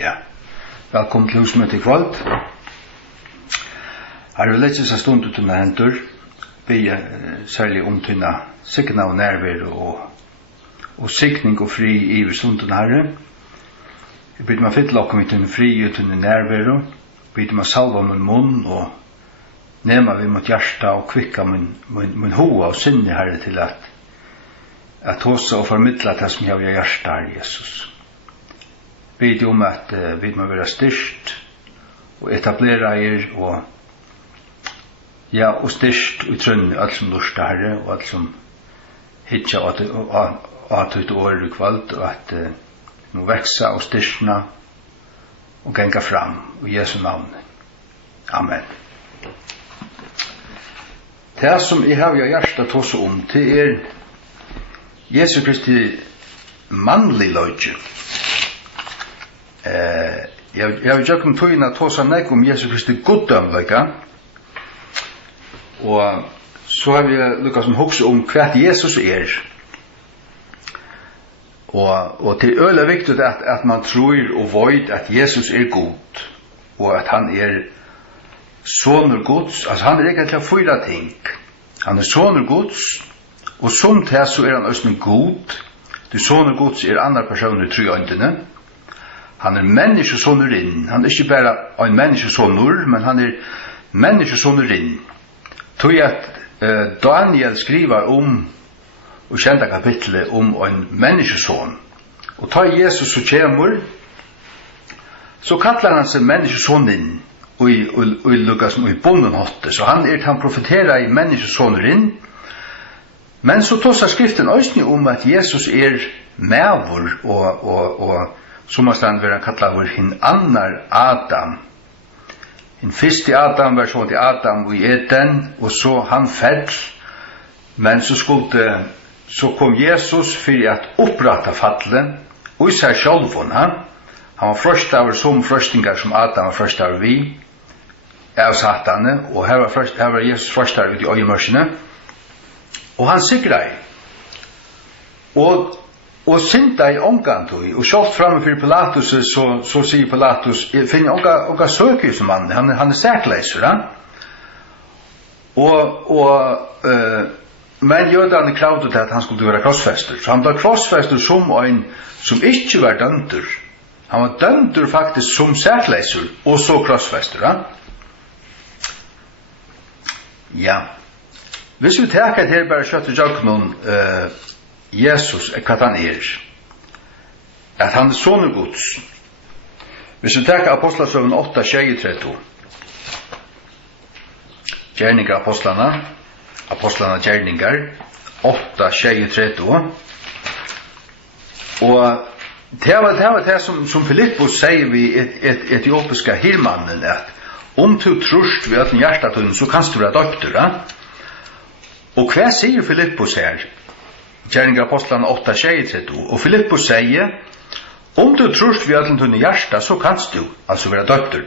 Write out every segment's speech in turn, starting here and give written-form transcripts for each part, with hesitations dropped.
Ja, velkommen til husmøte I kveld. Her vil lese seg stund ut under hendur, be særlig tynna sikna og nærvær og sikning og fri I stunden herre. Jeg byrde meg fytle okkom I tunne fri og tunne nærvær, byrde meg salva min munn og nema vi mot hjärsta og kvikka min hoa og sinne herre til at hosa og formidla det som jeg har hjärsta herre Jesus. Bid om at vi må være styrst og etablera og styrst og trønn alt som lursta herre og alt som hitja at ut året I kveld og at må veksa og styrstna og genga fram I Jesu navn. Amen. Det som jeg har hjertet tåse om til Jesu Kristi mannlig løgje. Jeg har ikke tøyna tåse nek om Jesu Kristi goddømløyga og så har vi lukket som hokse om hva Jesus og det øyla viktig at man tror og vet at Jesus god og at han sonur Guds, altså han egentlig fyra ting. Han sonur Guds, og som til så han også god. Du sonur Guds andre personer I trøyøyndene. Han menneskesonurinn. Han ikke bare en menneskesonur, men han menneskesonurinn. Tog at Daniel skriver og kjente kapitlet om en menneskeson. Og ta Jesus så kommer, så kallar han seg menneskesoninn. Og Lukas og I bonden hotte. Så han profeterer I menneskesoneren. Men så tås skriften også om at Jesus mævor og som han stand vil han kalla for hin annar Adam. Den første Adam var sånn til Adam I Eden, og så han fell. Men så kom Jesus for at oppretta fallet, og I seg sjálfun han var frøst av som frøstingar som Adam var frøst av vi, av satane, og her var Jesus frøst av I øyemørsene, og han sikret, og synda I omgantøy, og sjålt framme for Pilatus, så sier Pilatus, jeg finner onga søker som han særkleiser, men jødene kravde til at han skulle være krossfester, så han var krossfester som en som ikke var dømter. Han var dømter faktisk som særkleiser, og så krossfester, Ja. Hvis vi tenker til bare kjøtt og jøkken Jesus hva han at han sonur Guds. Hvis vi tenker Apostlasøven 8:23 Gjerninger Apostlene Gjerninger 8:23 og det var det som Filippus sier vi etiopiske hirmannen at om du trust ved at hjertet så kan du være døkter, Og hva sier Filippus her? Gjerninger Apostlene 8:23. Og Filippus sier, om du trust ved at hjertet så kan du altså være døkter.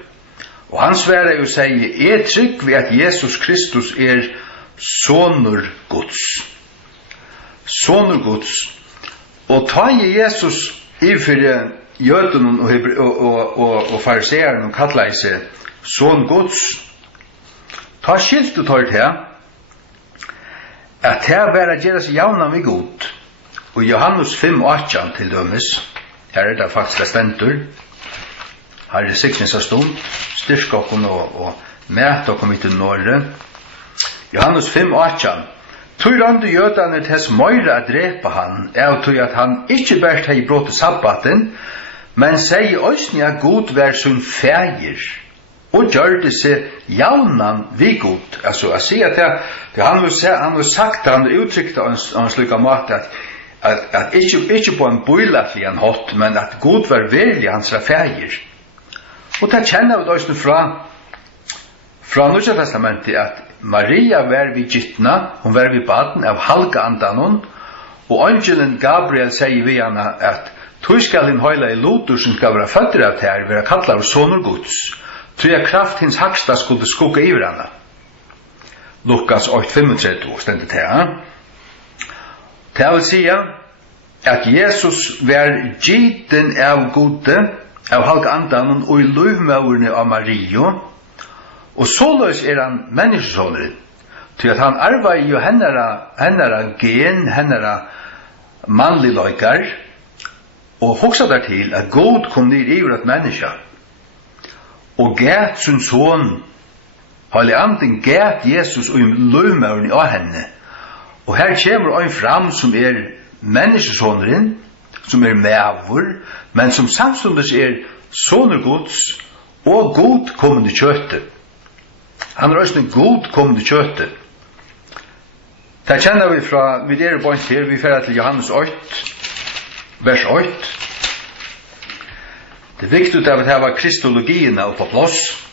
Og han sværer og sier, trygg ved at Jesus Kristus sonur Guds. Sonur Guds. Og ta Jesus ifyr jøden og fariseeren og kallar seg son Guds. Ta skilt du tar til at her var at gjøre seg javna vi god. Og Johannes 5:18 til dømes, her det faktisk det stendur. Her siknings av stund, styrskokken og mæt og kom til Norge. Johannes 5:18. Tog rande jødane tess møyre a drepa han, tog at han ikkje bært hei brått sabbaten, men sier òsni at god vær sun fægir, og gjør det seg jaunan vi god. Altså, jeg sier at han har sagt, han har uttrykt av en slik måte, at ikkje på en bøylatlig en hot, men at god var verlig hans fægir. Og det kjenner vi òsni fra Nødja Testamentet, at Maria var vi gittna, hun var vi baden av halga andanon, og angelen Gabriel sier vi henne at «Tu skal hin høyla I lotur som skal være fødder av ter, være kallar av sonur Guds, tu kraft hins haksta skulle skugga iver henne». Lukas 8:35 stendet her. Det vil si at Jesus var gitten av gode, av halka andan og I løvmøverne av Mario, og såløs han menneskesåneren, til at han arbeider jo hennara gen, hennara mannlig løykar, og hoksa dertil at God kom ned i et menneske, og gæt sin son, Heilig anden gæt Jesus og løvmøverne av henne, og her kommer ein fram som menneskesåneren, som mævur, men som samstundes soner Guds og god kommende kjøttet. Han også en god kommende kjøttet. Det kjenner vi fra, vi point her, vi fer til Johannes 8, vers 8. Det viktig at vi har kristologien på plass.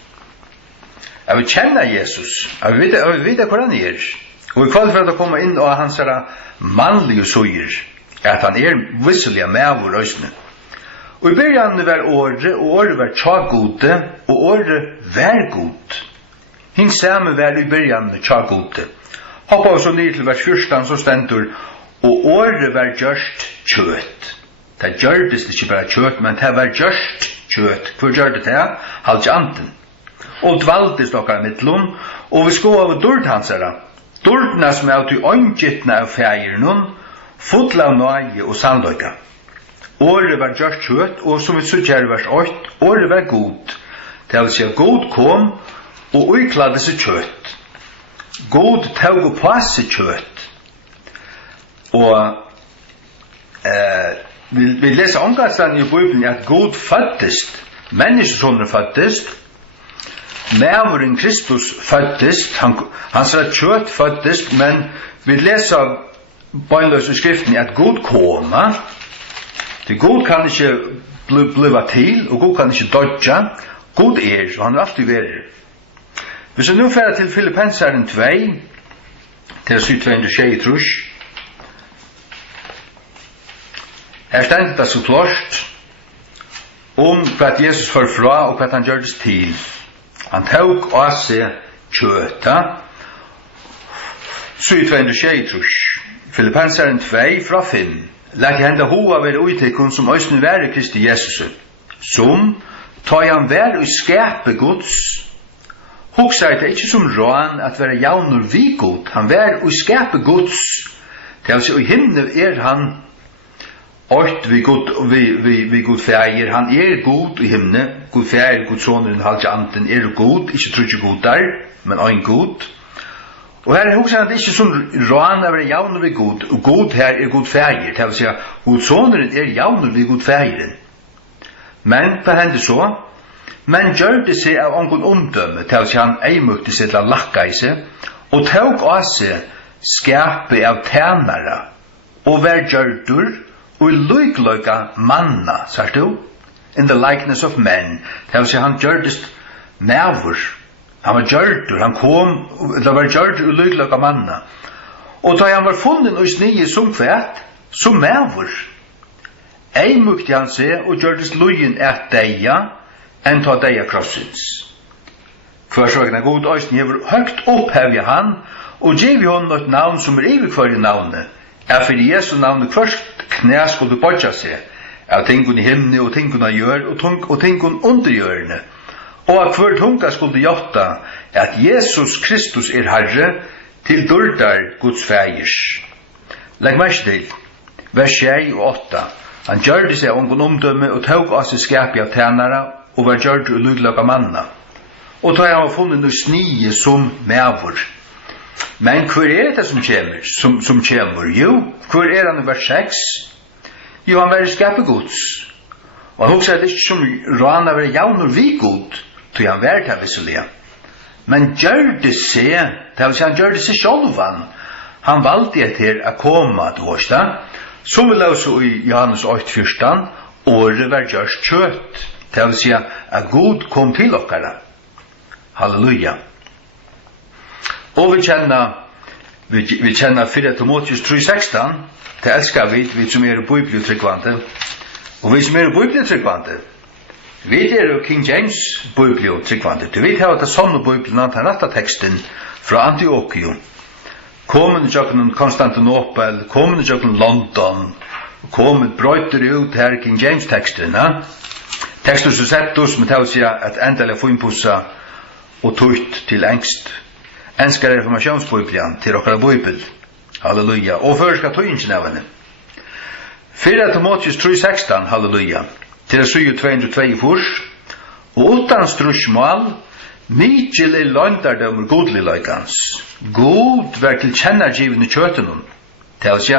Jeg vil kjenne Jesus, jeg vil vite hvor han Og I kveld for at komme inn og hans mannlige søyer, at han visselig med røysene. Og I begynnelsen var året, og året var tjagode, og året var god. Hinn samme var I begynnelsen tjagode. Hoppa så ned til vers 14, så stendur, og året var gjørst kjøtt. Det gjørdes ikke bare kjøtt, men det var gjørst kjøtt. Hvor gjør det det? Halvjanten. Og dvaldes dere mittlom, og vi sko av dård hansara. Dårdna som av til åndgittna av fægirnun, full av nøye og sandøyga. Året var gjørst kjøtt, og som vi sutjer vers 8, året var god. Det vil si at god kom, og uikladde seg kjøtt. God tog på seg kjøtt. Og vi leser omkastan I Bibelen at God føttest, menneskesånere føttest, Mæveren Kristus føttest, hans kjøtt føttest, men vi leser bøgnløs I skriften at God koma, til God kan ikke bliva til, og God kan ikke dodja, God og han alltid verer. Hvis vi nu færer til Filippenseren 2, til å sy 226, her stendet det så klart om hva Jesus får fra og hva han gjør det til. Han tok av seg kjøta, 226, Filippenseren 2 fra 5. Lær hende hoa være uittekun som òsne være Kristi Jesus, som tar han vær og skape Guds. Hugsa det ikke som rån at være jaunur vi god, han vær og skape Guds. Det vil si, og himne han Ort vi god fægir, han god I himne, god fægir, god sonen, halvjanten, god, ikke trudje god der, men ein god. Og her hugsa han det ikke som rån av jaunur vi god, og god her god fægir, det vil si, god sonen jaunur vi god fægiren. Men, hva hender så? Men gjør det seg av ongon omdømme, det vil si han eimukte seg til å lakka I seg, og tog av seg skape av tænare, og vær gjørdur, og lykløyga manna, sagt du? In the likeness of men. Det vil si han gjørdest mævur. Han var gjørdur, han kom, det var gjørdur og lykløyga manna. Og da han var funnen og snige som kvært, som mævur. Ei mukti han seg og gjørdest løyen et deia, enn ta deia krossins. Kvarsvagna god òsni hever høgt opphevja han, og giv hon et navn som iverkvar I navnet, for Jesu navnet først knæ skulle bodja seg, av tingun I himne og tingun av jør og tingun under jørene, og at hver tunga skulle gjotta at Jesus Kristus Herre til dårdar Guds fægers. Legg mest til, vers 6 og 8, han gjørde seg ongon omdømme og tog av seg skapi av tænara og var gjørd og lydlaga manna. Og da han var funnet noe snige som mævur. Men hvor det som kommer? Jo, hvor han I vers 6? Jo, han var skape Guds. Og han husker at det ikke som råna var jaunur vi god, tog han var til visselige. Men gjør det seg, det vil si han gjør det seg sjolvan. Han valgte etter å komme til Hårsta, som vi løser I Johannes 8:14, året var gjørst kjøtt. Det vil si at God kom til okkara. Halleluja. Og vi kjenner 4 Timotheus 3:16, det elskar vi som bibliotrykkvante. Og vi som bibliotrykkvante, vi King James bibliotrykkvante. Du vet at det sånne bibelen, den rette teksten fra Antiochium, kommende jøkken Konstantinopel, kommende jøkken London, kommende brøyter ut her King James teksten, Tekstur så sett oss med til å si at endelig finpussa og tøyt til engst. Enska reformationsbibelen til okkara bibel. Halleluja. Og førska tøyingen av henne. 4 Timotheus 3:16, halleluja. Til å syge 202 og utan strusmål, mykjel løgndardømmer godlig løykans. God var til kjennargivende kjøtenen. Til å si,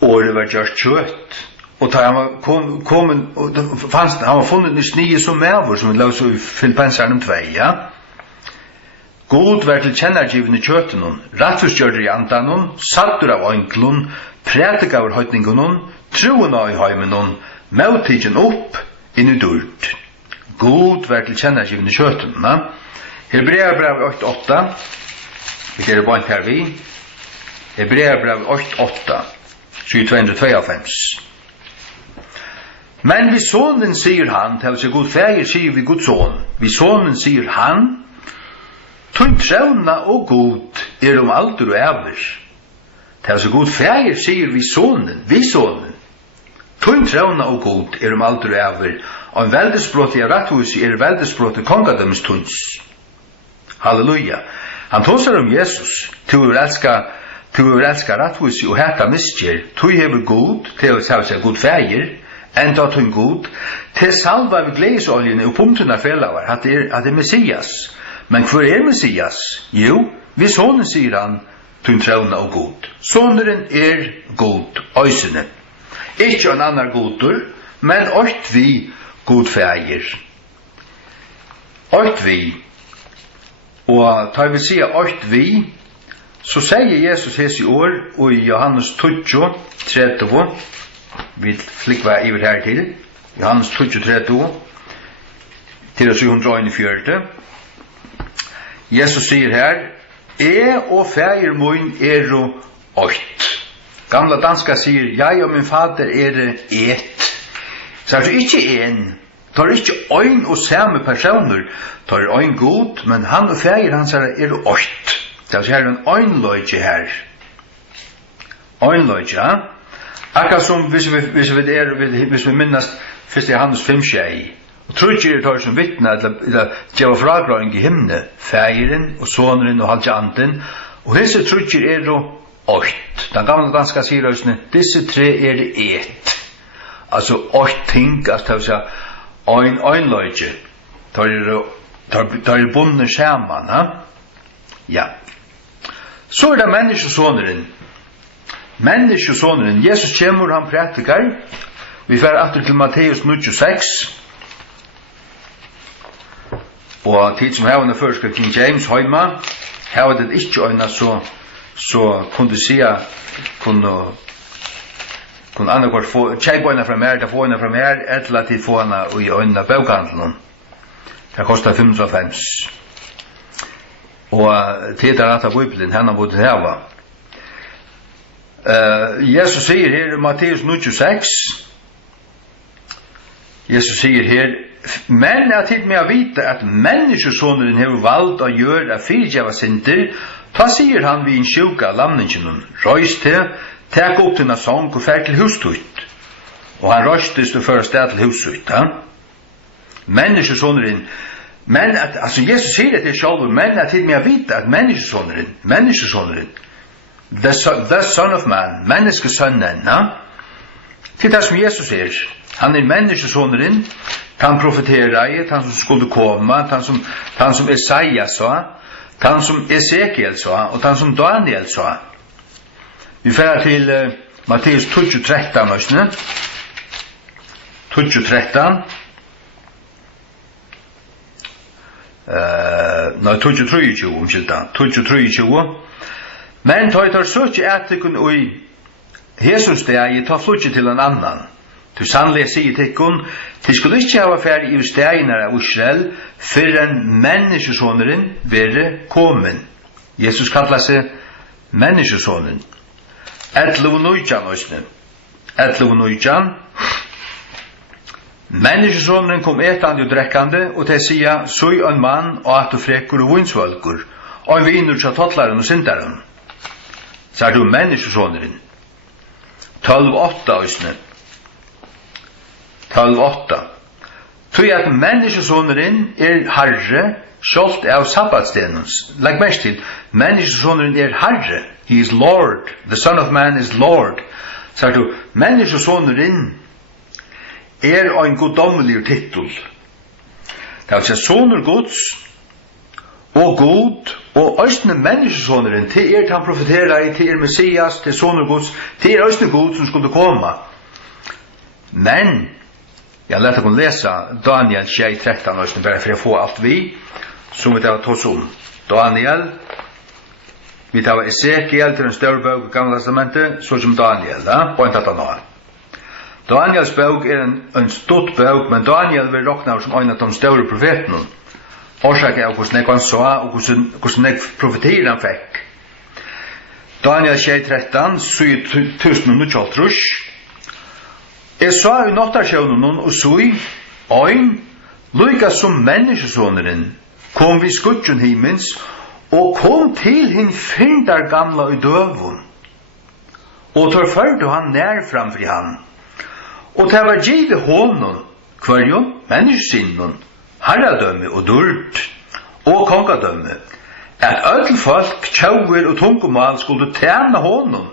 året var gjort kjøtt. Og da han var funnet i snige som mæver, som vi la oss i Filippenserne 2, ja. God var til kjennargivende kjøtenen, rattfustgjørder i andanen, saltur av øynklun, prætik av høytningen, troen av i heimen, møttigen opp inn i dyrt. God var til kjennargivende kjøtenen. Hebreerbrev 8:8, vi gjør det bant her vi. Hebreerbrev 8:8, 252. Men vi sonen sier han, til å si god feir sier vi Guds son. Vi sonen sier han, tøyn trevna og god alder og æver. Til å si god feir sier vi sonen. Tøyn trevna og god alder og æver. Og en veldesbrott i ratthus veldesbrott i kongadømmes tunns. Halleluja. Han tåsar Jesus. Tu vil elska ratthus og hæta misgjer. Tu hever god til å si god feir. Enda tøyn god, til salva vi gledesoljene og punktene fellavar, at det Messias. Men hvor Messias? Jo, vi sonen sier han, tøyn trevna og god. Soneren god, øysene. Ikke en annan godur, men øyt vi god feir. Øyt vi. Og da vi sier øyt vi, så sier Jesus hes i år, og i Johannes 20:30, vi flikva iver her til, Johannes 20:30, til 741. Jesus sier her, og feir mun og øyt. Gamla danska sier, jeg og min fader et. Så det ikke en, det ikke øyn og samme personer, det øyn god, men han og feir hans øyt. Det er en øynløyge her. Øynløyge, ja. Akkurat som hvis vi minnast 1. Johannes 5:6, og trudger tar som vittne eller gjeva fragrøring i himne, feiren og soneren og halvtjanten, og hese trudger øyt. Den gamle danska sier også, disse tre et. Altså øyt ting, altså øynløyge. Tar bunne saman, ha? Ja. Så det menneskesoneren. Menneskesoneren, Jesus kommer, han prætikar. Vi fer atter til Matteus 9:6. Og tid som hevende førskrift King James heima, hevende det ikke øyne så kunne sia, kunne annakvart få, kjeip øyne fra mer, ta få øyne fra mer, etla til få øyne i øyne bøkhandelen. Det kostar 55. Og tid at av Bibelen, henne bodde heva. Jesus sier her i Matteus 9:6, Jesus sier her, men jeg tid med å vite at menneskesoneren hever valgt å gjøre av fyrtjeva synder, da sier han vi en sjuka lamningen, røys til, tek opp til en sång og fær til hustut. Og han røystes til før sted til hustut. Menneskesoneren, men at, altså Jesus sier det til selv, men jeg tid med å vite at menneskesoneren, the son of man, menneskesønnen, til det som Jesus han menneskesoneren, han profeterer, han som skulle komme, han som Isaiah sa, han som Ezekiel sa, og han som Daniel sa. Vi fer til Matteus 20:13, møsne. 20:13. Nei, 20:23, omkylda. 20:23. Men tar søkje etikun og Jesus det jeg tar flutje til en annan. Du sannlig sier tikkun, de skulle ikke hava færdig i steinar av Israel, før en menneskesoneren være komen. Jesus kallar seg menneskesoneren. 11:19. Menneskesoneren kom etande og drekkande, og til sida, søy en mann og at du frekur og vinsvølgur, og en vinur tja tottlaren og syndaren. Så du menneskesoneren. 12:8. 12:8. Tog at menneskesoneren herre, skjolt av sabbatstenens. Legg mest til, menneskesoneren herre. He is Lord. The Son of Man is Lord. Så du, menneskesoneren en goddommelig titel. Det vil si soner Guds, og god, og østene menneskesoneren, til han profeterer i, til Messias, til soner Guds, til østene god som skulle komme. Men, jeg lærte å lese Daniel 6:13, østene, bare for å få alt vi, som vi tar oss om. Daniel, vi tar Esekiel til en større bøk i Gamle Testamentet, så som Daniel, og en tatt av noe. Daniels bøk en stort bøk, men Daniel vil råkne som en av de større profetene. Årsaken av hvordan han sa, og hvordan han profetier han fikk. Daniel 6:13, 7000 Jeg sa i notasjonen og så lykka som menneskesoneren, kom vi skudgen himmels, og kom til hin fyndar gamla i døvun. Og tar førte han nær framfri han. Og det var givet honom, kvarjon, menneskesinnen, herradømme og dult, og kongadømme, at ødel folk, tjauver og tungumal skulle tjene honom.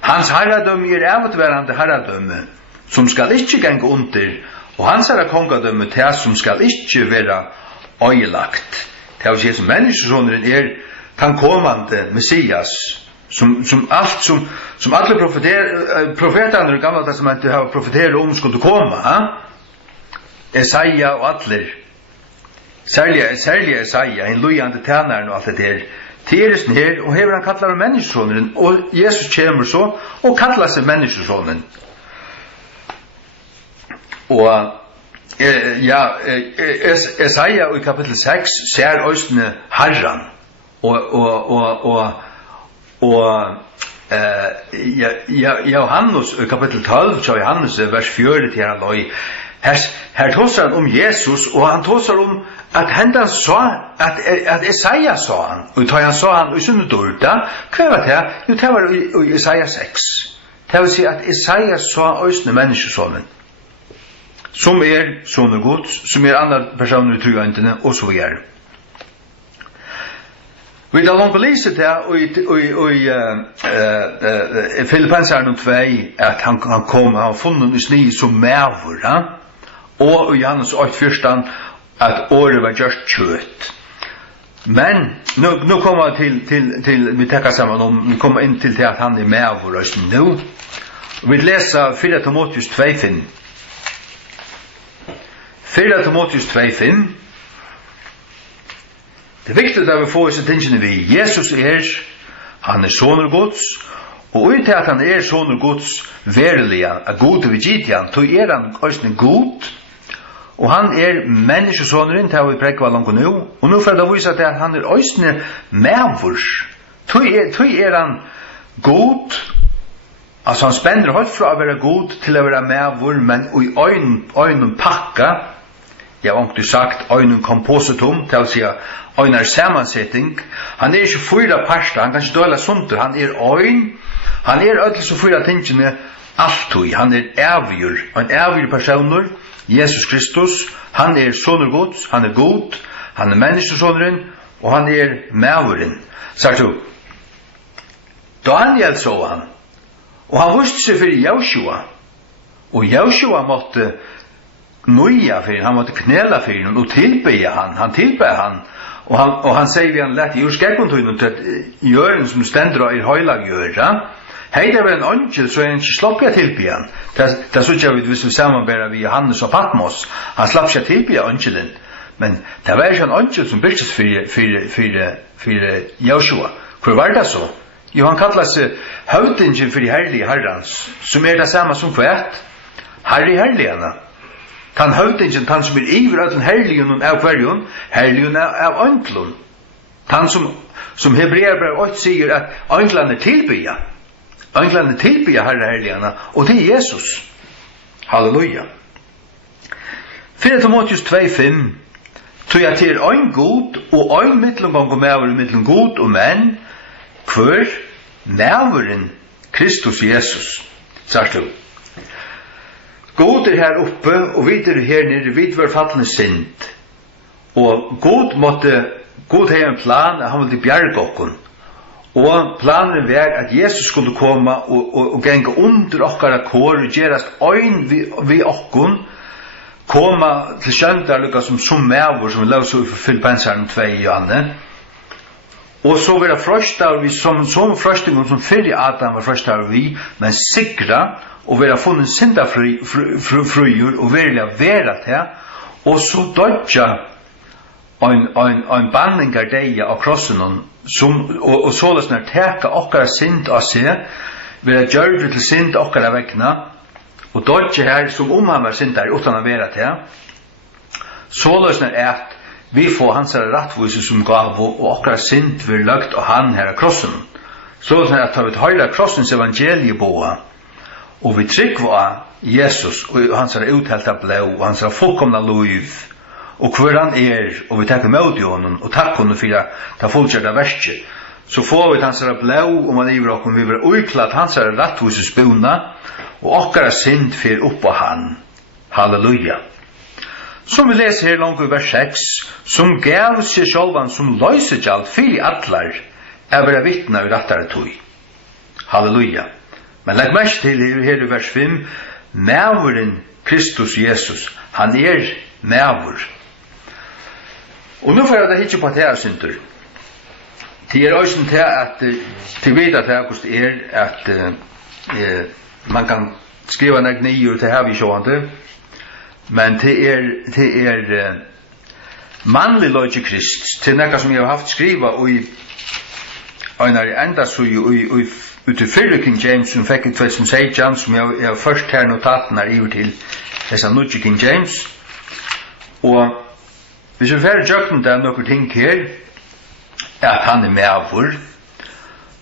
Hans herradømme avutverande herradømme, som skal ikke genge under, og hans kongadømme til som skal ikke være øyelagt. Det vil si som menneskesoneren den kommande Messias, som alle profeterne i Gamla Testamentet har profeteret om skulle komme. Esaia og alle. Særlig Esaia, en lojande tjeneren og alt det der. Tieresen her, og hever han kallar om menneskesoneren, og Jesus kommer så, og kallar seg menneskesoneren. Og Esaia i kapittel 6 ser østene Herren, og Johannes i kapittel 12, så Johannes vers 4 til han løy. Her tåser han om Jesus, og han tåser om at hendan sa, at Esaia sa han, og da han sa han i sunnet orda, hva var det? Jo, det var i Esaia 6. Det vil si at Esaia sa østene menneskesonen, som soner Guds, som andre personer i trygantene, og så videre. Vi tar langt å lese det i Filippenseren 2, at han har funnet i sni som mæver, og i Johannes 8:14, at året var gjort kjøtt. Men, nå kommer vi til vi tenker sammen om, vi kommer inn til at han mæver nå. Vi leser 4 Timotheus 2:5. 4 Timotheus 2:5. Det er viktig at vi får disse tingene vi. Jesus han soner Guds, og ut til at han soner Guds verilige, god vi gitt han, så han også god, og han menneskesoneren, til vi prekva langt nå, og nå for det viser at han også medvurs. Så han god, altså han spenner høyt fra å være god til å være medvur, men i øynene pakka, jeg har ikke sagt øynene kompositum, til å si øyne sammansetting. Han ikke 4 parster, han kan ikke døle sunter, han øyn, han ødel så 4 tingene alltid, han avgjør, en avgjør personer, Jesus Kristus, han soner Guds, han god, han menneskesoneren, og han medvuren. Sagt du, Daniel så han, og han visste seg for Joshua, og Joshua måtte nøye for han måtte knela for han, og tilbe han, og han sier vi han lett, jeg skal ikke til at gjøren som stender i høylag gjør, hei det var en angel, så han ikke slapp jeg tilbe han. Det synes jeg hvis vi samarbeider vi Johannes og Patmos, han slapp ikke tilbe angelen, men det var ikke en angel som byrkes for Joshua. Hvor var det så? Jo, han kallar seg høvdingen for de herlige herrens, som det samme som kvært. Herre herligene. Han høvdingen, han som iver av den herligen av hverjon, herligen av øntlen. Han som Hebreerbrev 8 sier at øntlene tilbyr. Øntlene tilbyr herre herligene, og det Jesus. Halleluja. 4 Timotheus 2:5. Tog jeg til øyn god, og øyn mittlengång og medver mittlen god og menn, hver medveren Kristus Jesus. Sagt du. God her uppe, og vi her nere, vi var fallende synd. Og God har en plan, han ville bjerge okken. Og planen var at Jesus skulle komme og genge under okkara kår, og gjerast øyn vi okken, komme til skjøntar, lukka som mævur, som vi løs ut for Filippenseren 2 i Johanne. Og så var det frøstar vi, som frøstingen som før i Adam var frøstar vi, men sikra, og vi har funnet syndafrøyer, og virkelig vært her, og så dødja en banning av deg av krossen, og således når teka okkara synd av seg, vi har gjørt til synd okkara vekkna, og dødja her, som han var syndar, utan å være her, således når at vi får hans rettvise som gav, og okkara synd vi lagt av han her av krossen, således når at vi høyre krossens evangelie på, og vi trykker av Jesus, og hans uthelta blå, og hans fullkomna liv, og hver han og vi takker med i honom, og takk honom for det fullkjørte verset, så får vi hans blå, og man iver oss, vi blir uiklatt hans rettvises bona, og okkara synd fyr opp av han. Halleluja. Som vi leser her langt i vers 6, som gav seg sjálvan som løysegjald fyr i atlar, være vittna i rettare tog. Halleluja. Men legg mest til her i vers 5, mævuren Kristus Jesus, han mævur. Og nå får jeg det ikke på at jeg synder. Det også til at til vet at det at man kan skriva nek nye til her vi sjående, men det mannlig løgje Krist, til nekka som jeg har haft skriva og i enda så ute fyrre King James som fikk i 2016, som jeg har først her notaten her iver til dessa nudge King James, og hvis vi færre jøkken det nokre ting her, at han mævur,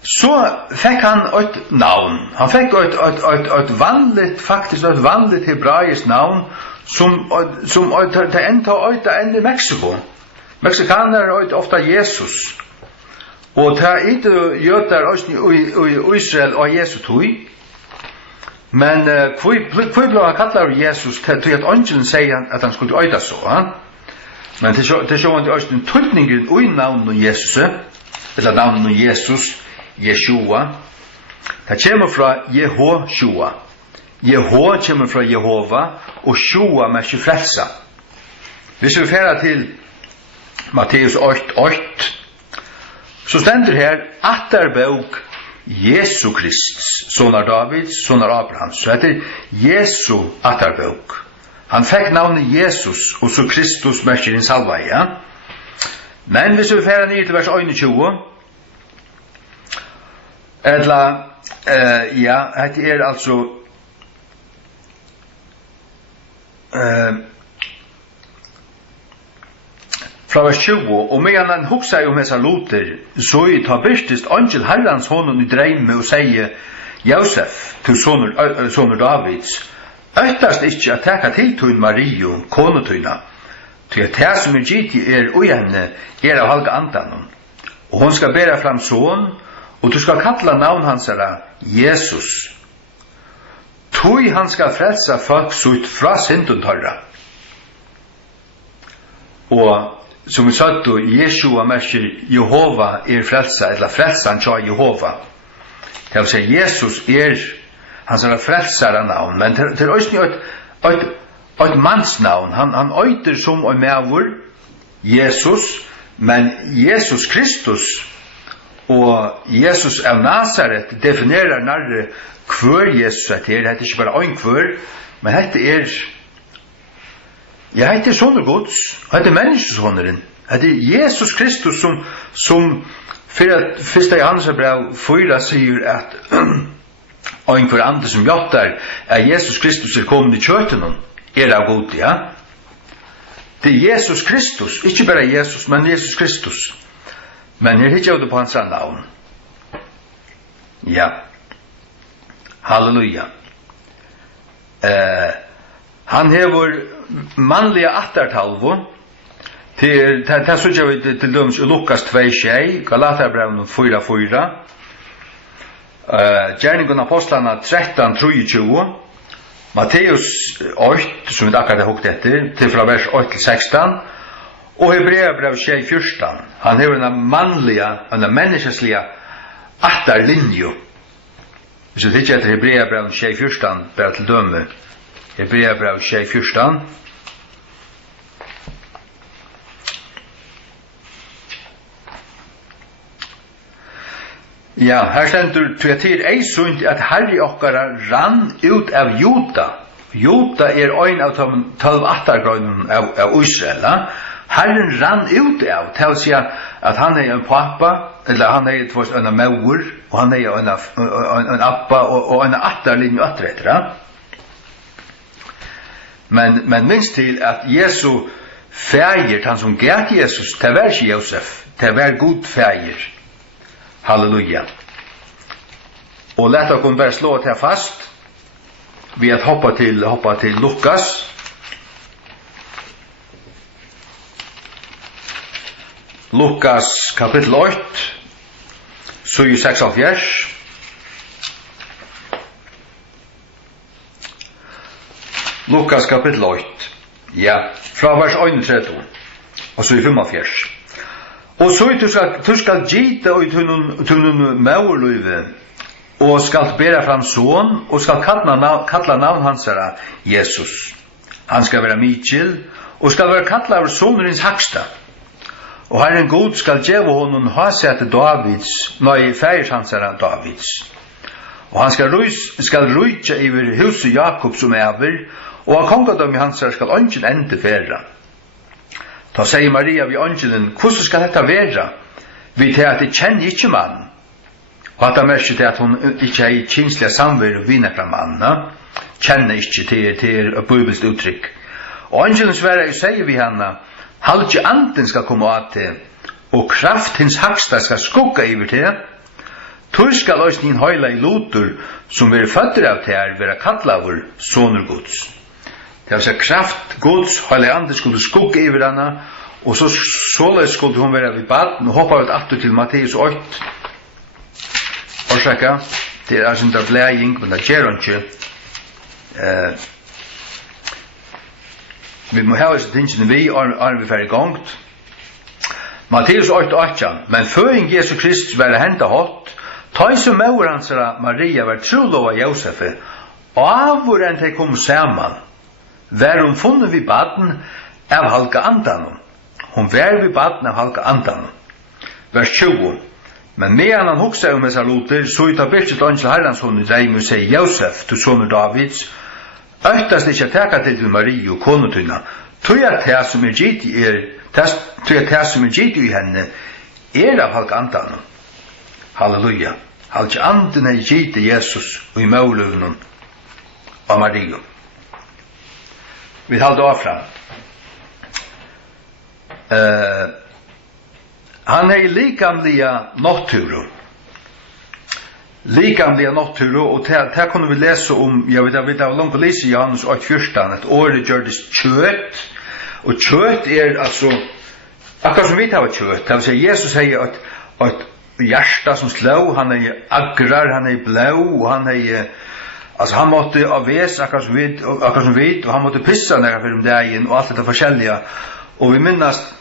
så fikk han et navn. Han fikk et vanligt, faktisk et vanligt hebraisk navn, som det enda enn i Mexico. Meksikaner er ofta Jesus. Og det er ikke jøder i Israel og Jesus tog. Men hvor ble han kallet Jesus til at angelen sier at han skulle øyda så? Men det er sånn at den tøytningen i navnet Jesus, eller navnet Jesus, Jeshua, det kommer fra Jehoshua. Jeho kommer fra Jehova, og Shua med ikke frelsa. Hvis vi færer til Matteus 8:8, så stender her atterbok Jesu Krist, son av David, son av Abraham. Så heter Jesu atterbok. Han fikk navnet Jesus, og så Kristus merker in salva, ja. Men hvis vi færer ned til vers 21, ja, det altså fra vers 20, og medan han hugsa om hessa luter, så i ta byrstist angel herrans honom i dreime og sier, Josef, til soner Davids, øttast ikkje at teka til tun Mario, konutuna, til at det som gitt ui henne, av halga andanon, og hon skal bæra fram son, og du skal kalla navn hansara Jesus. Tui han skal frelsa folk sutt fra syndun torra. Og som vi satt, Jeshua merker Jehova frelsa, eller frelsan tja Jehova. Det vil si, Jesus hans frelsara navn, men det også et mannsnavn. Han øyter som en mævur, Jesus, men Jesus Kristus og Jesus av Nazaret definerer nærre hver Jesus er. Det er ikke bare en hver, men det ja, det sånne gods, det menneskesåneren. Det Jesus Kristus som første Johannes brev 4 sier at og en hver andre som gjør Jesus Kristus kommet i kjøten av god, ja. Det Jesus Kristus, ikke bare Jesus, men Jesus Kristus. Men her hittar det på hans navn. Ja. Halleluja. Han hever mannlige attertalvo. Det sykja vi til døms i Lukas 2:6, Galaterbrevnen 4:4, Gjerningen Apostlene 13:23, Matteus 8, som vi akkurat har hukt etter, til fra vers 8 til 16, og Hebreabrev 14. Han har en mannliga, en menneskesliga attarlinjo. Hvis vi ikke etter Hebreabrev 14, bare til døme, Hebreabrev 14, ja, her stendur tuatir ei sunt at Herri okkara rann ut av Juda. Juda ein av 12 attargrønum av Israel. Herren rann ut av, til å si at han en pappa, eller han en maur, og han en appa, og en attarlinje atretra. Men minst til at Jesu fægir, han som gæt Jesus, det var ikke Josef, det var god fægir. Halleluja. Og lett å kunne bare slå det fast ved at hoppa til Lukas. Lukas kapittel 8, 76. Lukas kapittel 8. Ja, fra vers 31 og så i 45. Og så du skal gita og tunnun maurluive, og skal bera fram son, og skal kalla navn hansara Jesus. Han skal være Mikil, og skal være kalla av sonurins haksta. Og Herren God skal djeva honom hasete Davids, færs hansara Davids. Og han skal rujtja iver huset Jakob som ever, og av kongadom i hansara skal ongen ende færa. Da sier Maria ved angelen, hvordan skal dette være? Vi til at jeg kjenner ikke mannen. Og at det merker til at hun ikke har kjenslige samvær og vinekla mannen. Kjenner ikke til bibelsk uttrykk. Og angelen svarer, sier vi henne, halvtje anden skal komme av til, og kraft hins haksta skal skugga iver til. Tur skal oss din høyla i lotur, som vil føtter av til være kallavur, sonur Guds. Det var så kraft Guds heilige ande skulle skugga iver henne, og således skulle hun være ved baden, og hoppa ut atter til Matteus 8. Orsaka, det sin der blæing, men det gjør hun ikke. Vi må ha oss tingene vi, er vi ferdig gongt. Matteus 8, men føring Jesu Kristus være hentet hatt, ta i som maur hansara Maria var trolov av Josefe, og hvor enn de kom saman, var hun funnet vid baden av halka andanen. Hun var vid baden av halka andanen. Vers 20. Men medan han hugsa dessa loter, så ut av byrkjet angel herrans hon i dreim og sier Josef, du sonur Davids, øktast ikkje teka til Marie og konutuna, tog at det som gitt i henne, av halka andanen. Halleluja. Halka anden er gitt i Jesus og i mauluvnen av Marie. Vi halde av fram. Han er likamliga natturo. Og her kunne vi lese om, jeg vet av langt å lese Johannes 8:14, at året gjør det kjøtt, og kjøtt altså, akkurat som vi tar kjøtt, det vil si Jesus har et hjärta som slå, han er agrar, han er blå, og han er, altså han måtte avves, akkurat som vi, og han måtte pissa nere for dagen, og alt dette forskjellige, og vi minnas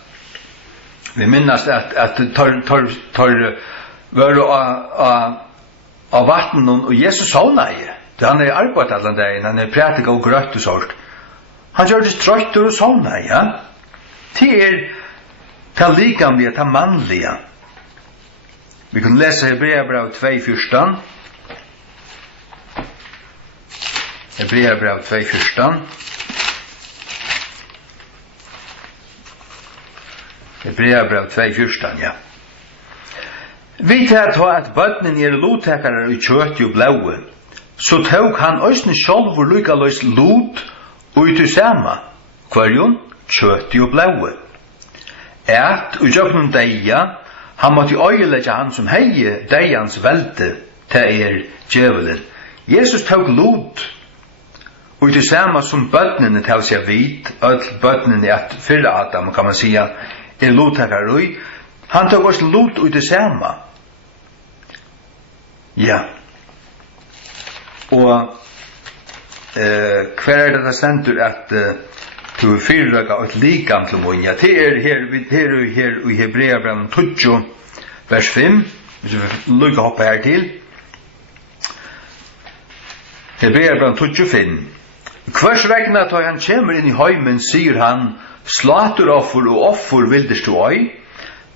at tar var av vatten, og Jesus sovna i, det han er arbeidt allan dagen, han er prætika og grøtt og sort, han gjør det trøytter og sovna i, ja, til likamlige, til mannlige. Vi kan lese Hebreabrev 2:14. Hebreabrev 2:14. Hebreabrev 2:14, ja. Vi tar at bøtnen lottekere i kjøtt og blaue, så tog han òsne sjálfur lykaløys lot og ut i sama, hverjon kjøtt og blaue. Og jøknum deia, han måtte øyelegge han som heie deians velde til djevelen. Jesus tog lot og ut i sama som bøtnene til seg vit, bøtnene at fyrre Adam, kan man sia, lottekere. Han tog også lot ut i sama. Ja. Og hver det stendur at du fyrrøka et likam til munja. Det her i Hebreabrevet 20, vers 5, hvis vi lukka hoppa her til. Hebreabrevet 25. Hvers vegna da han kommer inn i heimen, sier han, slateroffer og offer vildest du oi,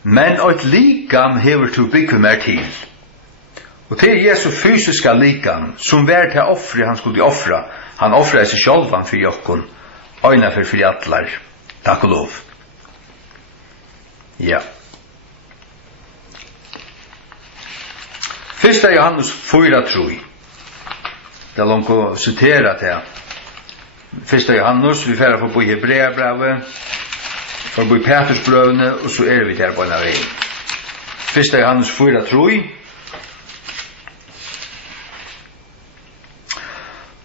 men et likam hever du bygge mer til. Og det Jesu fysiska likam, som vær til offre han skulle offra. Han offra seg sjálvan for jokkun, øyna for allar. Takk og lov. Ja. 1. Johannes 4:3. Det langt å sitere til. 1. Johannes, vi færer for å bo i Hebreabrevet, for å bo i Petersbrøvene, og så vi der på en av veien. 1. Johannes 4:3.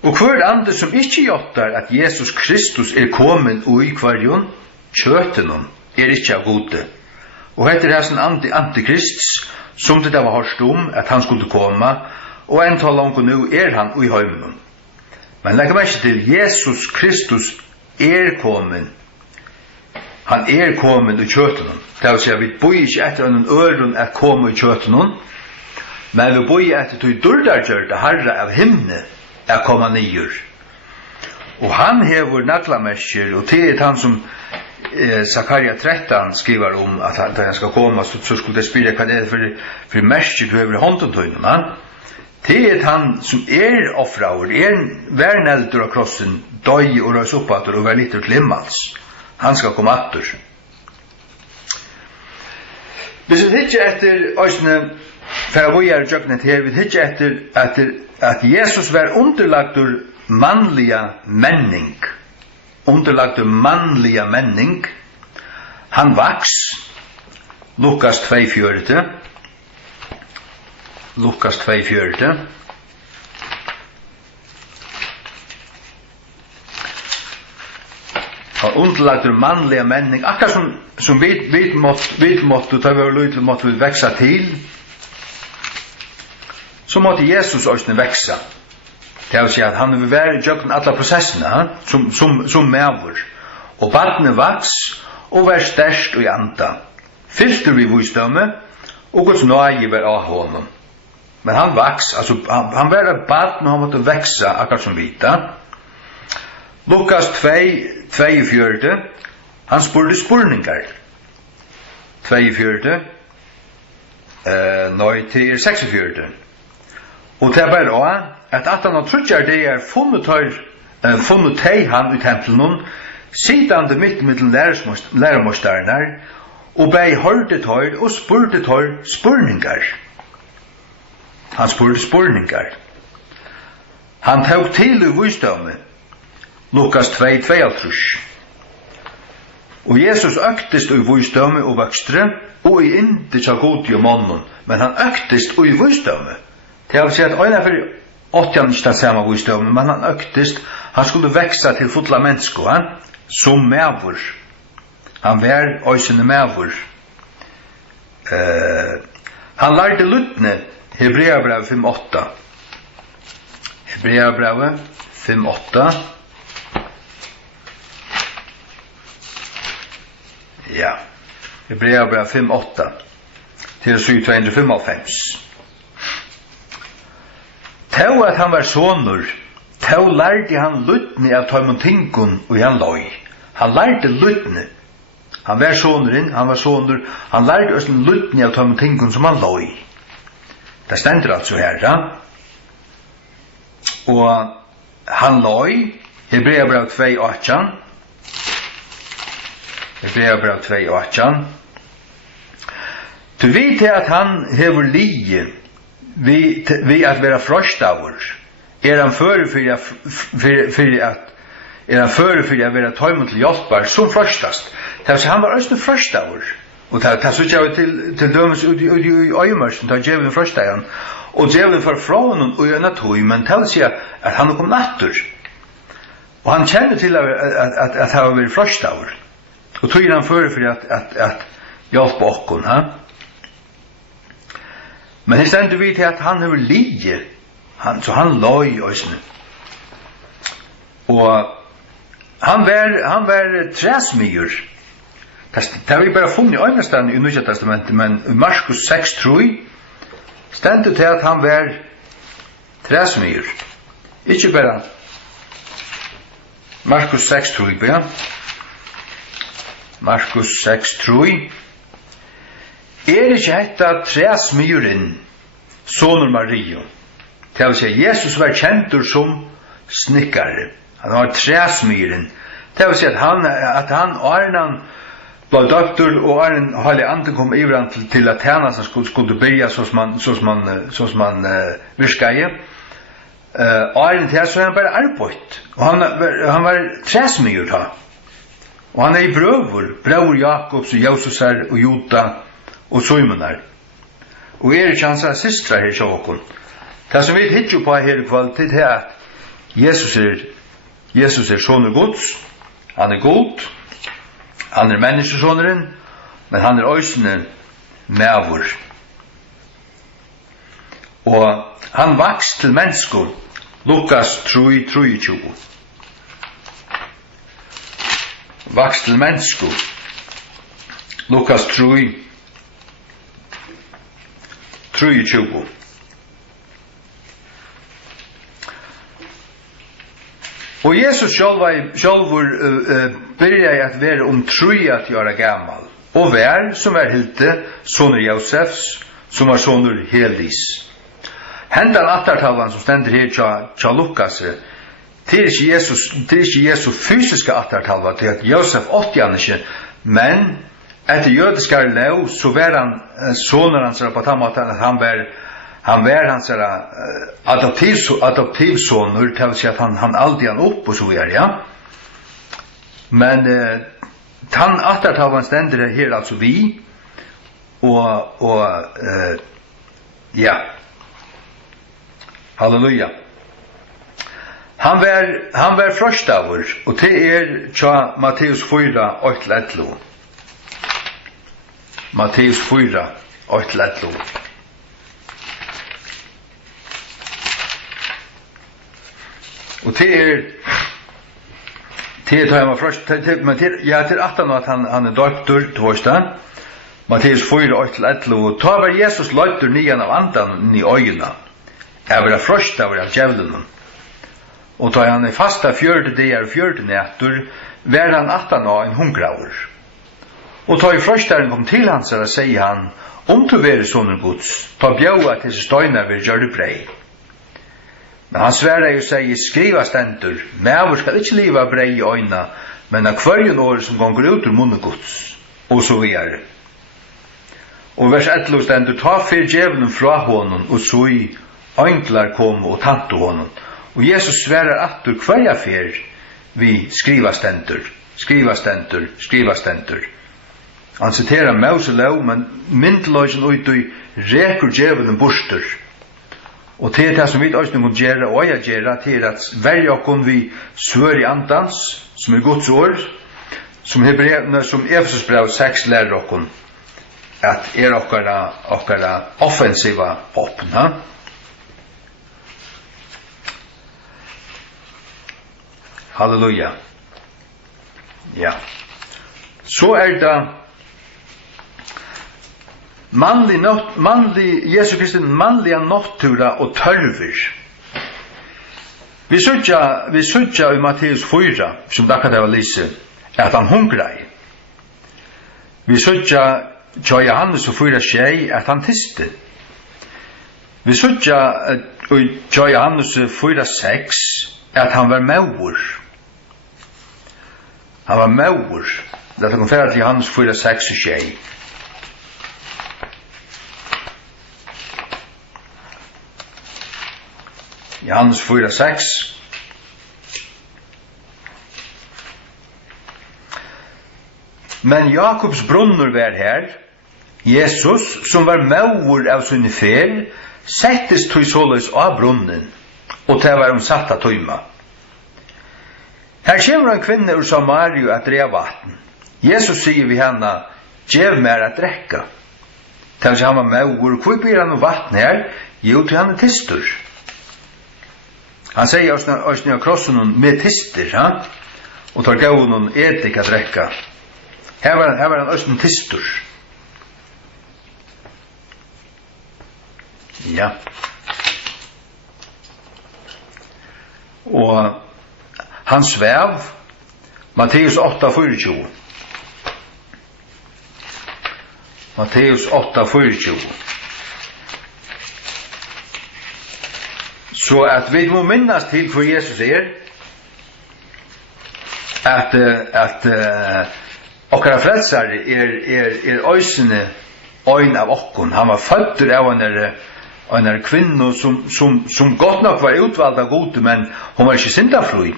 Og hver andre som ikke gjottar at Jesus Kristus kommen ui kvarjon, kjøtenon ikke av gode. Og heter det en antikrists, som det var hørt at han skulle komme, og en tal langt nu han ui heimen. Men legg merke til, Jesus Kristus kommen. Han kommen ui kjøtenon. Det vil si at vi bor ikke etter en øren at komme ui kjøtenon, men vi bor etter tog durdargjørte herre av himne, komma nyer. Og han hever naglamerker, og det han som Zakaria 13 skriver at han skal komme, så skulle det spille hva det for merker du hever i håndentøynen. Det han som offraur, vernelder av krossen, døy og røys oppater og vær litt til himmels. Han skal komme atter. Hvis vi ikke etter øysene, for vi jøknet her, vi ikke etter at Jesus var underlagtur mannliga menning. Underlagtur mannliga menning. Han vaks. Lukas 2:4. Lukas 2:4. Og underlagtur mannliga menning. Akkurat som vi måtte ta vår lyd, måtte vi veksa til. Så måtte Jesus også veksa. Det vil si at han vil være i jøkken alle prosessene, som medvur. Og barnet vaks, og var størst og i anta. Fylter vi visdomme, og Guds nøye var av honom. Men han vaks, altså han var et barn, og han måtte veksa, akkurat som vita. Lukas 2:4, han spurte spurningar. 2:4, nøy til 6:4. Og det bare også, at han har trutjar det funnet teg han i tempelen, sittande midt mellom læremostarnar, og bei hørte tøyr og spurte tøyr spurningar. Han spurte spurningar. Han tok til i visdomme, Lukas 2:32. Og Jesus øktest i visdomme og vakstre, og i inte tja god i mannen, men han øktest i visdomme. Det vil si at øyne for 8 ikke det samme visdomme, men han øktest, han skulle veksa til fotla mennesko, som medvur. Han var øysene medvur. Han lærte luttne, Hebreabrevet 5:8. Hebreabrevet 5:8. Ja, Hebreabrevet 5:8. Til 7:255. Tau at han var sonur, tau lærte han luttne av tøymon tingun og han løy. Han lærte luttne. Han var sonurin, han var sonur, han lærte oss luttne av tøymon tingun som han løy. Det stender altså her, ja. Og han løy, Hebreabrevet 2:8. Hebreabrevet 2:8. Du vet at han hever lije, vi at vera frostavur, han føre for at vera tøymon til hjelpar som frostast. Det han var også frostavur, og det så ikke til dømes ut i øyemørsen, da djevelen frostajan, og djevelen for fra honom og gjør tøy, men det vil si at han kom natter, og han kjenner til at han var vært frostavur, og tøy han føre for at hjelpe okkon, Men det stendur vi til at han hever lije, så han løy òsne. Og han var træsmyr. Det har vi bare funnet i øynestedet i Nya Testamentet, men i Markus 6:3 stendet til at han var træsmyr. Ikke bare Markus 6:3, ja. Markus 6:3. Ikke hetta træsmyren, sonur Mario. Det vil si, Jesus var kjentur som snikkare. Han var træsmyren. Det vil si at han Arnan blev døptur, og Arnan Heilig Ande kom ivran til at tjänsten skulle börja så som man virkaje. Arnan til så han bare arbeidt. Og han var træsmyr da. Og han i brøver Jakobs og Josefsar og Jota og Simonar. Og ikke hans systra her i sjåkon. Det som vi hittar på her i kvalitet er at Jesus er sonur Guds, han god, han menneskesoneren, men han øysene mævur. Og han vaks til mennesko, Lukas 3:23. Vaks til mennesko, Lukas 3:23. Og Jesus sjálvur byrjaði at vera 30 ára gammal, og vær som var Hilde, sonur Josefs, som var sonur Helis. Hendan attartalvan som stendur her tja Lukas, det er ikke Jesus fysiska attartalva, til at Josef åtti han ikke, men etter jødiskar lov, så var han sonur hans på den måten at han var hans adoptivsonur, til å si at han aldri han opp og så videre, ja. Men han attartalvan stendur her altså vi, og ja, halleluja. Han var frøstavur, og det tja Matteus 4:8-11. Matteus 4:8-11. Og det tar man først, men til 18 at han døptur, torsdag, Matteus 4:8-11, og ta var Jesus løytur nian av andan i øyna, jeg var frøstavur av djevlunum. Og da han fasta 40 dagar og 40 nætter, var han 18 år en hungraur. Og da i frøstaren kom til hans, og sier han, om du være sonur Guds, ta bjaua til støyna vil gjøre brei. Men han sverre og sier, skriva stendur, mævur skal ikke liva brei i øyna, men av hverjun år som gonger ut ur munnen Guds, og så videre. Og vers 11 stendur, ta fyr djevelen fra honom, og så i øynklar kom og tantu honom. Og Jesus sverrar attur hverja fer vi skriva stendur. Han citerar Mauselov, men myndløysen ut i rekur djevelen burstur. Og til det som vi også må gjøre, og jeg gjør, til at verja okkon vi svør i andans, som Guds ord, som Efesus brev 6 lærer okkon, at okkara offensiva åpna. Halleluja. Ja. Så det Jesu Kristi mannliga nattura og tørver. Vi sødja i Matteus 4, som dakka det var lise, at han hungrai. Vi sødja tja Johannes 4:6, at han tiste. Vi sødja tja Johannes 4:6, at han var maur. Han var maur. Det er konferert til Johannes 4:6. Johannes 4:6. Men Jakobs brunnur var her. Jesus, som var maur av sinne fel, settes tog såleis av brunnen, og det var satt av tøyma. Her kommer en kvinne ur Samario at drev vatten. Jesus sier vi henne, gjev mer at drekka. Det vil si han var maur, hvor blir han vatten her? Jo, til han tistur. Han säger oss när krossen med tister, ha? Och tar gå någon etik att räcka. Här var en östen tistor. Ja. Och han sväv Matteus 8:24. Matteus 8:24. Så att vi må minnas till för Jesus att okkara frälsare är ösne ein av okkon. Han var född av en kvinna som gott nok var utvald av gode, men hon var ikke syndafri.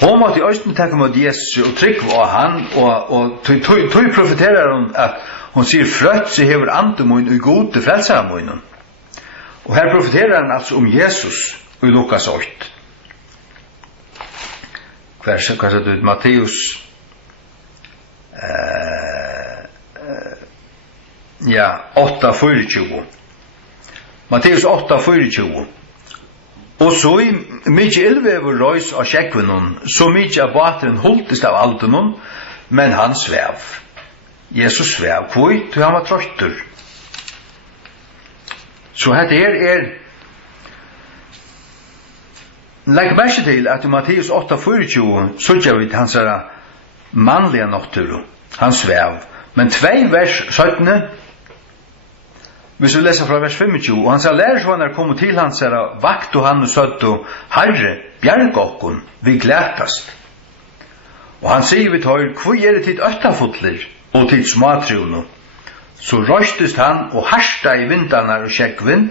Hon måtte i östen takke mot Jesus og trygg av han, og tog profeterar hon at hon sier frøtt så hever andemoen og gode frälsaramoen. Og her profeterar han altså om Jesus i Lukas 8. Hva er det Matteus 8:24. Matteus 8:24. Og så i mykje ildvever røys av sjekkvinnen, så mykje av bateren holtest av aldenon, men han svev. Jesus svev, kvitt, og han var trøytter. Så dette legg merke til at i Matteus 8:24 så gjør vi til hans mannlige natur, han svev. Men 2 vers 17, hvis vi leser fra vers 25, og han sa lærersvannar kom til hans vakt og han og søtt Herre, bjerg okkon, vi glætast. Og han sier vi tar, hvor det tid øttafotler og tid smatriono? Så røstest han og harsta i vindarna og sjekkvinn,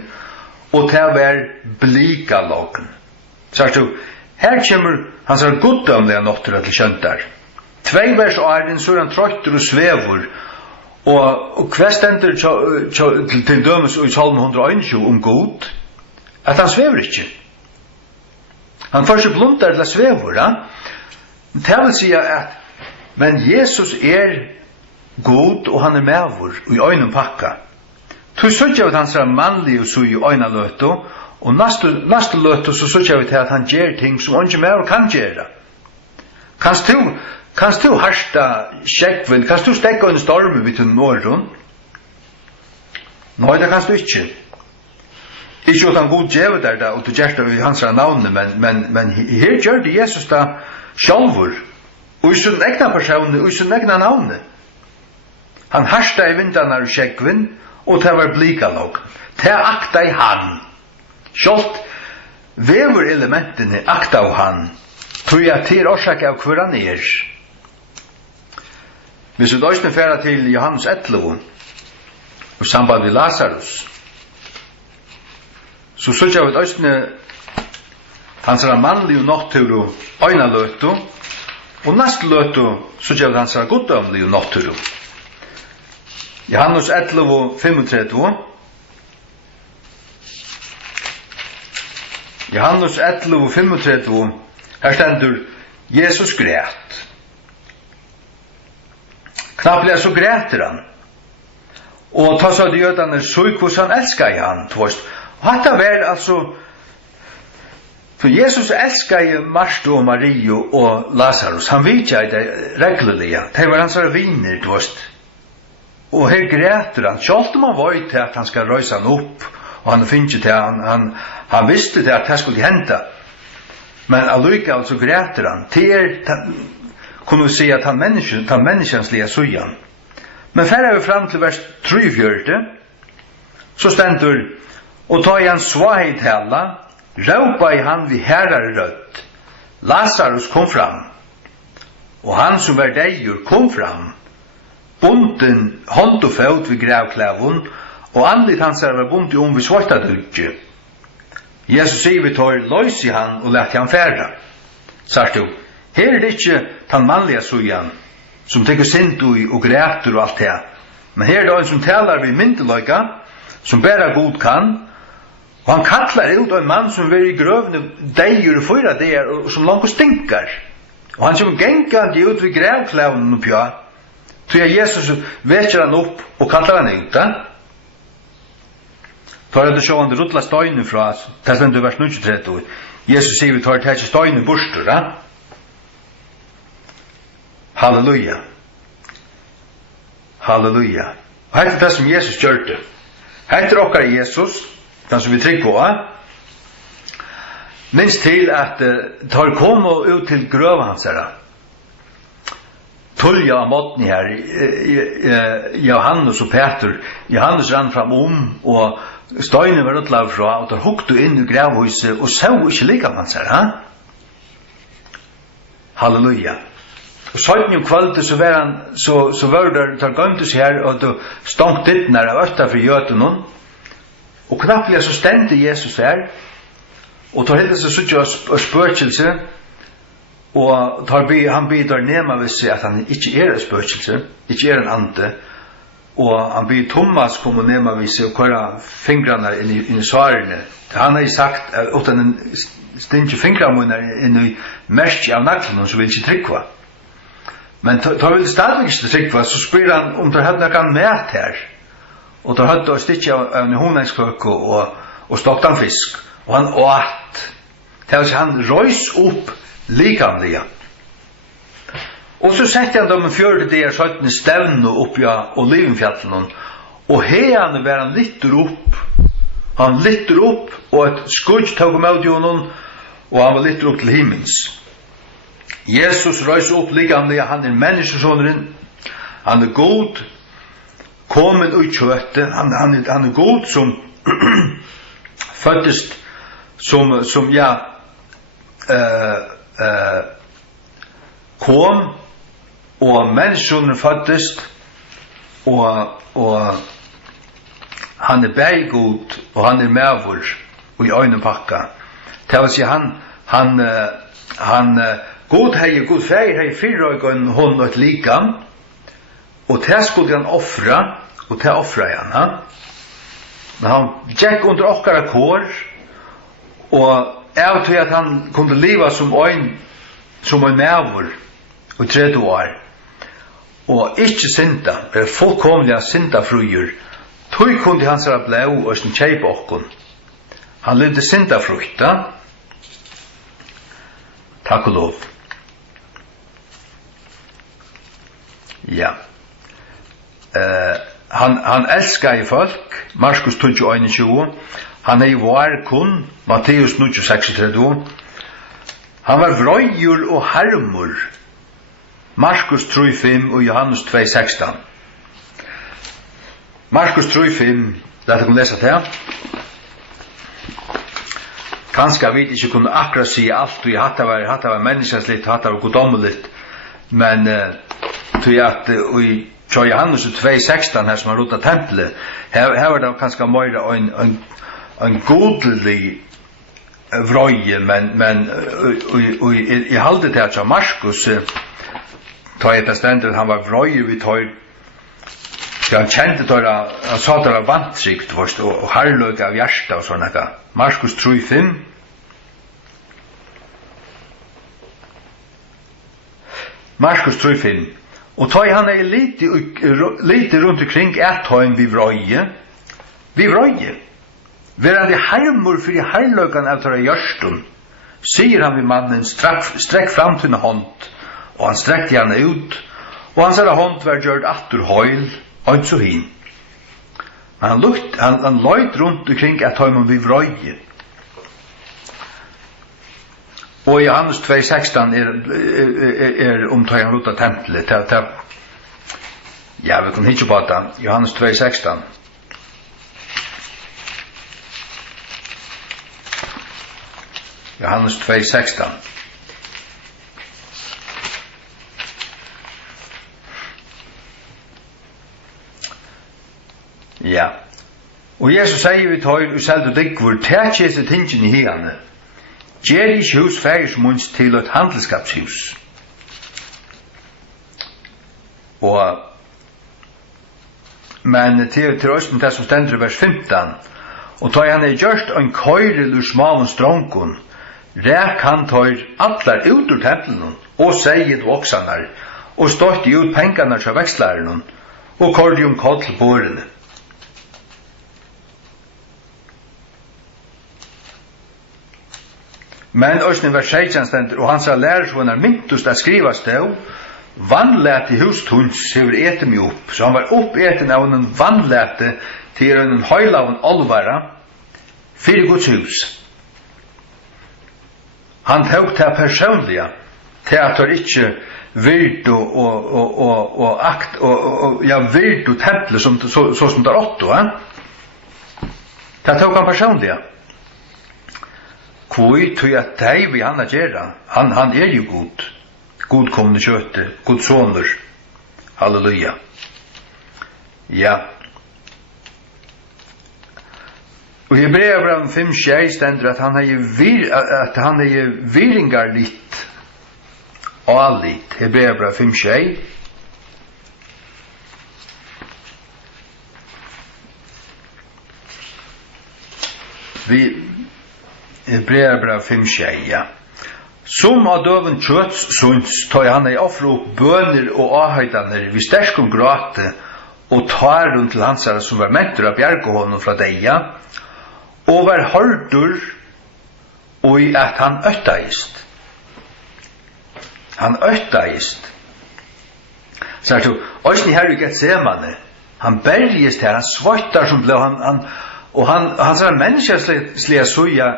og til å være blikaloggen. Så her kommer hans goddomlige nottere til kjøntar. 2 vers og så han trøytter og svever, og hva stender til dømes i Salm 121 om god? At han svever ikke. Han får ikke blundar til å svever, ja? Det vil si at, men Jesus god, og han medvor i øynene pakka. Tu søkja vi at han ser mannlig og så i øynene løto, og næste løto så søkja vi til at han gjør ting som ikke medvor kan gjøre. Kanst du harsta sjekkvind, kanst du stekka en storm vid til Norrund? Nei, det kanst du ikke. Ikke at han god djevet der da, og du gjerst det i hans navne, men her gjør det Jesus da sjalvor, og i sin egna person, og i sin egna navne. Han harsta i vindarna og sjekkvind, og det var blikalog. Det akta i han. Sjålt vever elementene akta av han, tror jeg til årsak av hver han Hvis vi døysene færa til Johannes 11, og samband med Lazarus, så sørger vi døysene hans mannlig og natturo øyna løtu, og næst løtu sørger vi hans goddomlig og natturo. Johannes 11:35. Johannes 11:35. Her stendur Jesus græt. Knapplega så græter han. Og ta så de jødene så hos han elskar i han, tvorst. Og hatta var altså, for Jesus elskar i Martha og Marie og Lazarus. Han vidtja i det reglerlige. Det var hans viner, tvorst. Og her græter han, sjalt om han var til at han skal røysa han opp, og han finner til han visste til at det skulle hente. Men allikevel så græter han. Kunne vi si at han menneskenslige sujan. Men før vi fram til vers 3:4, så stendur, og ta i hans svaghet hella, råpa i han vid herrar rødt. Lazarus kom fram, og han som var deir kom fram, bunden hånd og fot vid gravklævun, og andligt hans var bundet vid svarta dugge. Jesus sier vi tar løys i han og lett han færda. Sagt du, her det ikke den mannlige sujan, som teker sint og græter og alt det. Men her det en som talar vid myndeløyga, som bæra god kan, og han kallar ut en mann som er i grøvne deir og fyra deir, og som langt stinkar. Og han som gengande ut vid gravklævnen og pja, tror jeg Jesus vekker han opp og kallar han ut. Tar det så han rutla steinen fra, det stendur vers 93. Jesus sier vi tar det ikke steinen borster, da? Halleluja. Halleluja. Og hette det som Jesus gjørte. Hette okkar Jesus, den som vi trygg på, minst til at tar kom ut til grøva hans her. Tulja av måten her, Johannes og Peter. Johannes rann fram og steinen var utlav fra, og tar hukte inn i gravhuset, og så ikke lika hans her, Halleluja. Og sånn jo kvalitet så var han, så var det tar gømtes her, og du stångt ditt når av østa for gjøten hon. Og knapplig så stendte Jesus her, og tar hele seg suttje og spøkelse, og han bidrar nema ved seg at han ikke en spøkelse, ikke en ante, og han blir Thomas kom og nema ved seg og køra fingrarna inn i svarene. Han har sagt at han stinner fingrarna inn i mersk av naklen, så vil ikke tryggva. Men tar vi stadigvæk ikke tryggva, så spyr han om det hadde noe mat her. Og det hadde å stikke av en honningskøk og stoktan fisk. Og han åt. Det er han røys opp likamlige. Og så sette han dem en 40 der 17 stevne opp i Olivenfjallen. Og her var han litter opp. Han litter opp, og et skudj tog med honom, og han var litter opp til himmels. Jesus røys opp likamlige, han menneskesåneren, han god, kommet ut kjøttet, han god som føddes som kom, og menneskesåneren føddes, og han berggod, og han medvor, og i øynene pakka. Det vil si han God hei, god feir hei fyrrøygen hon og et likam, og det skulle han offra, og det offra han. Men han gikk under okkara kår, og jeg tror at han kunne leva som en medvor, og 30 år, og ikke synda, fullkomlig synda fruer, tog kunne han seg blau og sin kjeip okkon. Han levde synda frukta, takk og lov. Ja. Han elskar i folk, Markus 21, han i var kun, Matteus 36. Han var vrøyur og harmur, Markus 3:5 og Johannes 2:16. Markus 3:5, lad dere lese det. Kanskje vi ikke kunne akkurat si alt, og hatt det var menneskeslitt, hatt det var godommelitt, men tror jeg at i Johannes 2:16 her som har rota tempelet, her var det kanskje mer en godelig vrøye, men i halde til at Markus tar et stendet, han var vrøye vi tar, han kjente det, han sa det var vantrykt, og herløk av hjärsta og sånn. Markus 3:5. Markus 3:5. Og tar han lite rundt omkring et tøym vi vrøye. Verande harmur fyrir herløkan av tøra hjørstun, sier han vid mannen, strekk fram til en hånd, og han strekte henne ut, og hans hånd var gjørt atter høyl, og så hin. Men han løyt rundt omkring et tøym vi vrøye. Og Johannes 2:16 om tøy han rota tempelet. Ja, vi kan hitje på det. Johannes 2:16. Johannes 2:16. Ja. Og Jesus sier vi tøy og selv og dikvur, tæt jese tingen i hegane. Gjer ikke hus færismunds til et handelskapshus. Men til Østen det som stender i vers 15, og ta han gjørst en køyrel ur smalen stronken, rek han tar atlar ut ur tempelen, og seiet voksanar, og stått ut pengarna til vekslaren, og kordium koll til bårene. Men Østen vers 16 stendur, og han sa lærersvonar myntust at skriva stå, vannlæti hustunds hever ete mig opp, så han var oppeten av en vannlæti til en høylaven olvara, fyrir Guds hus. Han tok det personliga, til at det ikke virt og akt, og ja, virt og tempelet så som det er åtto, det tok han personliga. Kvui tog at deg vi han gjerra, han jo god, godkommende kjøte, god soner, halleluja. Ja. Og i Hebreabrevet 5:6 stender at han er viringar litt, og litt, Hebreabrevet 5:6. Hebreabrevet 5:6, ja. Som av døven kjøts sunds, tar han i offre opp bøner og avhøydaner vi sterkum gråte og tar rundt til hans som var mentor av bjergehånden fra deia, og var hørdur og i at han øttaist. Han øttaist. Så er det, også her i Getsemane, han bergist her, han svøttar som ble, og han sa menneskeslige suja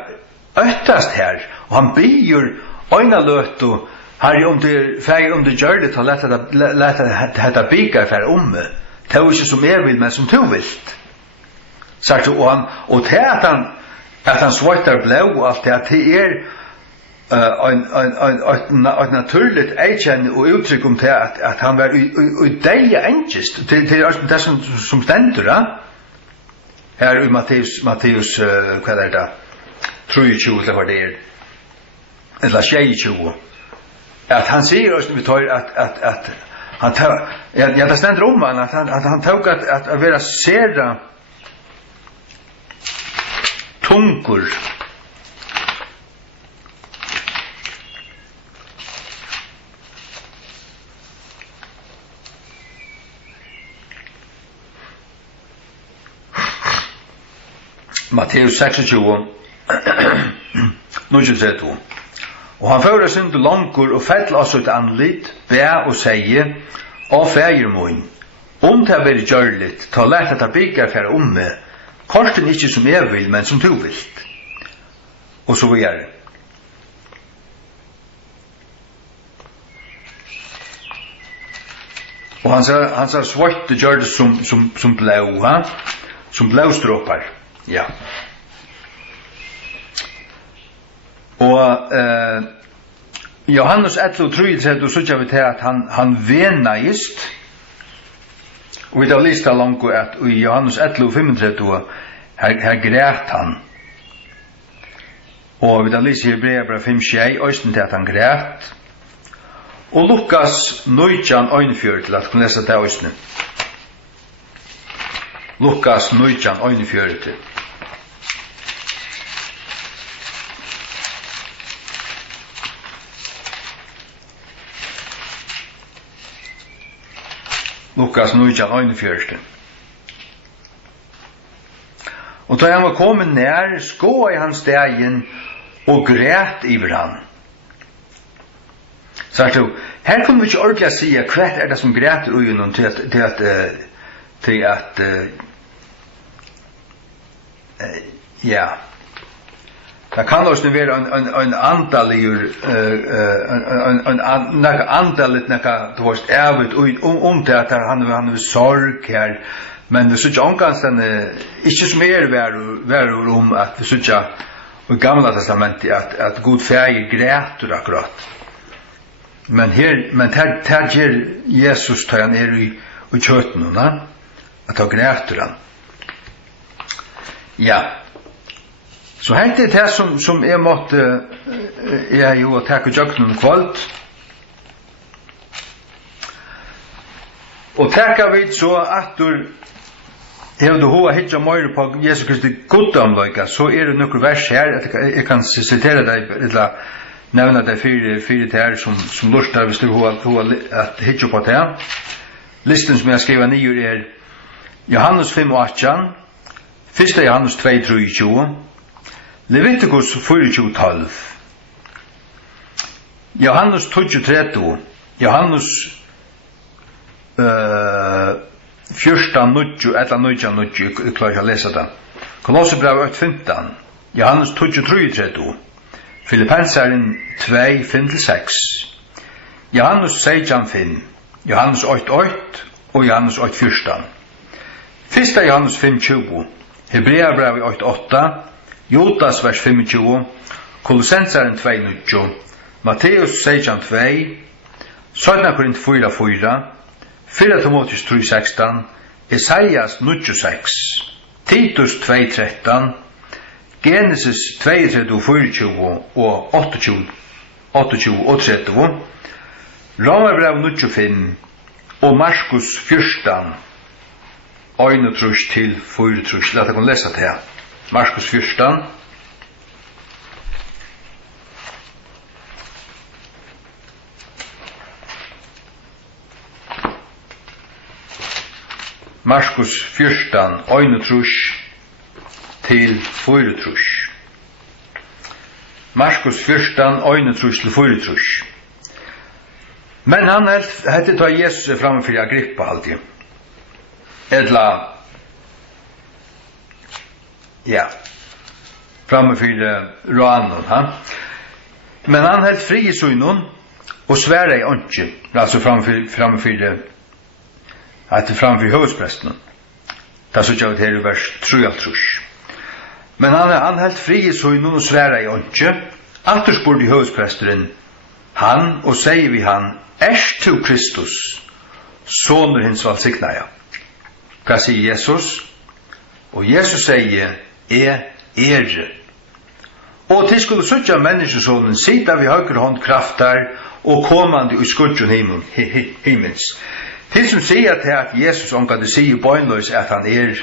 øttast her, og han byr øyna løt og her om det gjør det til å lete dette bygge for det er ikke som jeg vil, men som du vil. Sagt, og til at han svøtter blå og alt det, at det et naturligt eikjenne og uttrykk om til at han var i deg engest, til det som stender, her i Matteus, hva er det? 23 eller hva det eller 22 at han sier også vi tar at han tar ja det stender om han at han tok at være sera tungur Matteus 26 nu og han fører sin til langur og fell oss ut anlitt, bæ og seie, og feir mun. Om det er gjørligt, ta lært at det bygger for meg, korten ikke som jeg vil, men som du vil. Og så gjør det. Og han sa svart det gjør det som blå, som blåstråpar, ja. Og Johannes 11:3 så kjem vi til at han venaist. Og vi har lyst til langt at i Johannes 11:35 her græt han. Og vi har lyst til Hebreabrevet 5:6 øysten til at han græt. Og Lukas 19:41 til at kunne lese det øysten. Lukas 19:41 Lukas 19:41. Og da han var kommet nær, skå i hans dagen og græt iver han. Så her kunne vi ikke ordentlig si hva er det som græter ui noen til at ja. Det kan også være en andalig en andaligt du varst ævet om det at han er sorg her, men det er ikke omgangstende ikke som være om at det er ikke i gamla testamentet at god feir græter akkurat. Men her gjør Jesus tar han i kjøtten, at han græter han. Ja. Så her er det som jeg måtte jeg jo takke jøkken kvalt. Og takke vidt så at du har du hoa hitja møyre på Jesu Kristi goddomløyga, så er det noen vers her, jeg kan sitere deg, eller nevne deg fire til her som lurtar hvis du hoa hitja på det. Listen som jeg skriver nye er Johannes 5:18, 1. Johannes 2:23, Leviticus 24:12, Johannes 23, Johannes 14, 9, eller 9, jeg klarer ikke å lese det. Kolossebrev 8:15, Johannes 23, Filippenseren 2, 5-6, Johannes 16:5, Johannes 8:8 og Johannes 8:14. 1. Johannes 5:20, Hebreabrev 8:8, Judas vers 25, Kolossenseren 2:9, Matteus 16:2, 17 Korint 4:4, 4 Timotheus 3:16, Esaias 9:6, Titus 2:13, Genesis 22:24 og 28 og 30, Romerbrev 9:5 og Markus 14, 1-4. Lad oss lese det her. Markus 14. Markus 14, 1-4. Markus 14, 1-4. Men han hette ta Jesus framfor Agrippa alltid. Edla, ja, framfor Roanon, ha? Men han held fri i synen og svære i åndsje, altså framfor høvdspresten. Det så ikke her i vers 3. Men han held fri i synen og svære i åndsje, atter spurte høvdspresteren, han og sier vi han, erst du Kristus, soner hins valgsiknaja. Hva sier Jesus? Og Jesus sier, Og til skulle suttja menneskesonen sida vi høyre hånd kraftar og komande i skudjon himmels. Til som sier til at Jesus omgade sier bøgnløs at han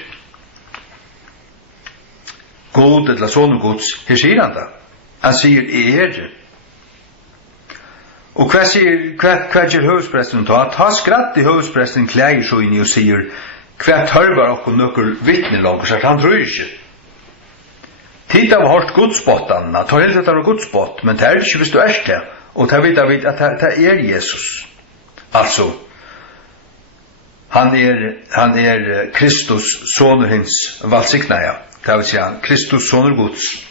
god eller sonen gods, her sier han da. Han sier Og hva gjør høvdspresten ta? Ta skratt i høvdspresten klæger så inn i og sier, hva tørvar okkur nokkur vittnelag, så han tror ikke. Tid av hårdt godsbottarna, ta helt etter godsbott, men det ikke hvis du det, og det vet at det Jesus. Altså, han Kristus, soner hins valgsiknaja, det vil si Kristus, soner gods.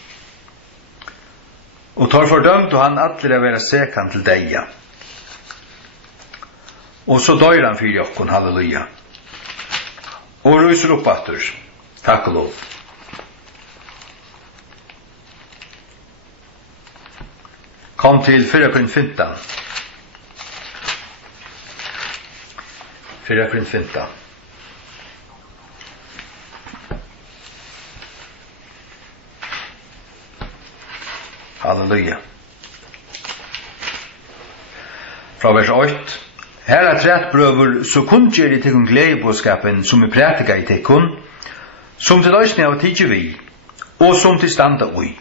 Og tar fordømt, og han atler å være sekan til deg. Og så døyr han fyrir jokkon, halleluja. Og ryser opp atter. Takk og lov. Kom til 4:15. 4:15. Halleluja. Fra vers 8. Her trett brøver, så kunngjør i tikkun gledebåskapen som prætika i tikkun, som til løsning av tidsi vi, og som til standa ui.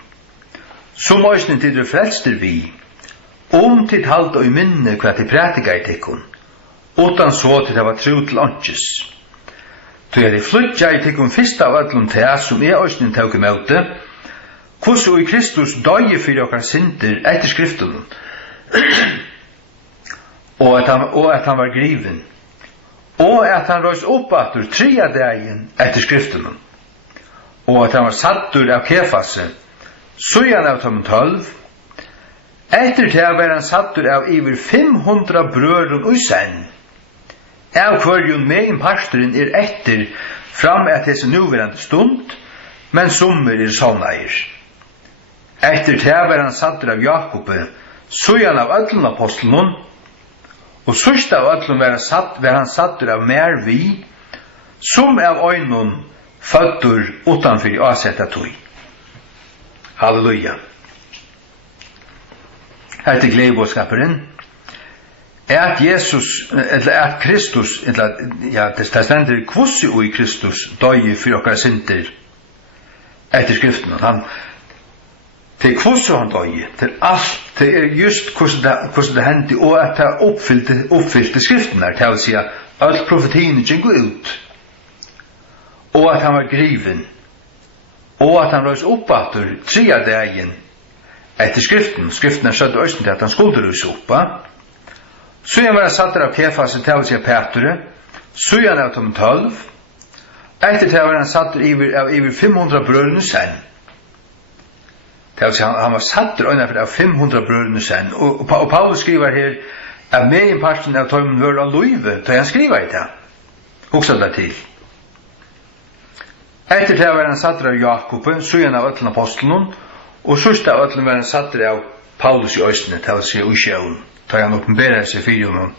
Som løsning til frelster vi, til halda i minne hva til prætika i tikkun, utan så til det var tro til åndsjes. Tu i flytja i tikkun fyrsta av allum tega som løsning tåk i møte, hvordan i Kristus døye fyrir okkar synder etter skriften, og at han var griven, og at han røys opp atur 3 dagen etter skriften, og at han var sattur av Kefasse, sujan av tom 12, etter til var han sattur av iver 500 brøren og senn, av hverjun megin pastoren etter fram at hese nuverande stund, men sommer sovnair. Etter til var han sattur av Jakobe, sujan av öllum apostlen, og sørst av öllum var han sattur av mer vi, som av øynun føddur utanfyr avsetta tøy. Halleluja. Her til gledebådskaperen, at Jesus, eller at Kristus, ja, det stender kvossi og i Kristus, døye for okkar synder, etter skriften. Til kvossi han døye, til alt, til just hvordan det hendte, og at det oppfylte skriften her, til å si at alt profetien gikk ut, og at han var griven, og at han røys opp atter 3 dagen etter skriften skjødde østen til at han skulle ruse opp. Så var han satt av Kefas til å si Petre, så han av Tom 12, etter til var han satt av over 500 brødrene sen. Han var satt av 500 brødrene sen, og Paulus skriver her, at meginparten av Tom var av Løyve, da han skriver i det. Også det til. Etter til var han satt av Jakob, så han av øtlen apostelen, og sørste av øtlen var han satt av Paulus i østene, til å si Usjøen, da han åpenberer seg for honom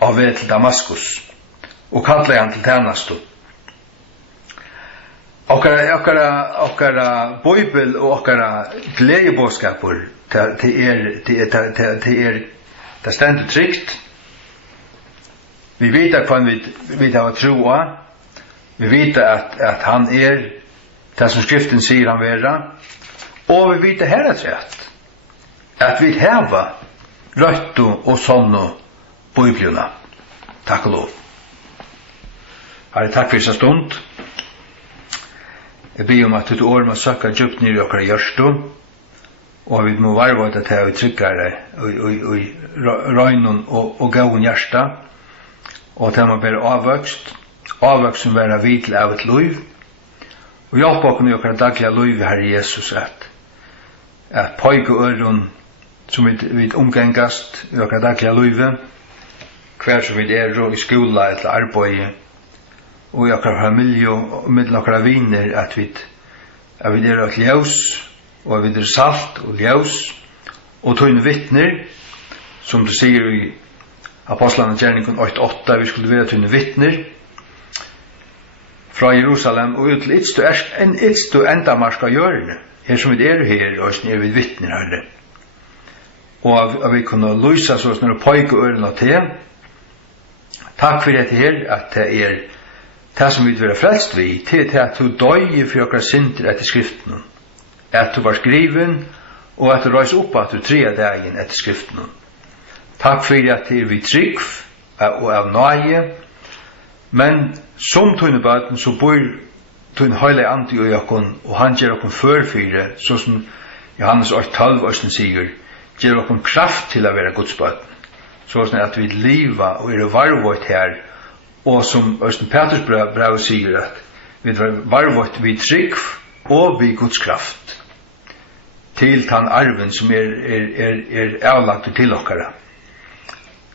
av ved til Damaskus, og kallet han til tjeneste. Okkara bøybel og okkara gledebåskaper det stendet trygt. Vi vet hva vi har troa. Vi vet at han det som skriften sier han vera. Og vi vet her at vi heva røtto og sånne bøybluna. Takk og lov. Herre, takk for en stund. Jeg ber om at du år må søkke djupt ned i okkara hjørstu, og vi må varve det til å tryggere i røgnen og gaun hjärsta, og til å være avvøkst som være vidt av et liv, og hjelpe oss i okkara daglige liv, Herre Jesus, at pøyke øren som vi omgengast i okkara daglige liv, hver som vi i skola eller arbeid, og i okkara familie og med okkara viner, at vi et ljøs, og vi salt og ljøs, og tøyne vittner, som du sier i Apostlene Gjerningen 8:8, vi skulle være tøyne vittner, fra Jerusalem, og ut til itstu endamarska hjørne, her som vi her, og vi vittner, Herre. Og at vi kunne lysa så når pøyke ørene til. Takk for dette her, at det det som vi vil være frelst vi, til at du døg for okkar synder etter skriften, at du var skriven, og at du røys opp at du 3 dagen etter skriften. Takk for at det vi trygg og av nøye, men som tøyne bøten så bor tøyne høyle andi i okkon, og han gjør okkon førfyre, så som Johannes 8:12 også sier, gjør okkon kraft til å være Guds bøten, så som at vi liva og varvått her, og som Østen Peters brev sier at vi varvått vi trygg og vi Guds kraft til den arven som avlagt til okkara.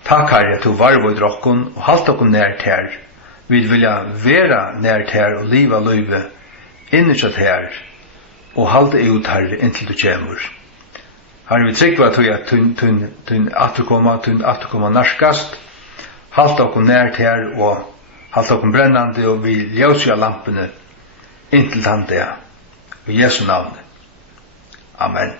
Takk Herre at du varvått rokkon og halt okkon nært her. Vi vilja vera nært her og liva løyve innersatt her og halte ut Herre inntil du kjemur. Herre, vi trygg at tun atterkomma narskast, halt okkon nært her og halt okkon brennande og vi ljøsja lampene inntil tante I Jesu navn. Amen.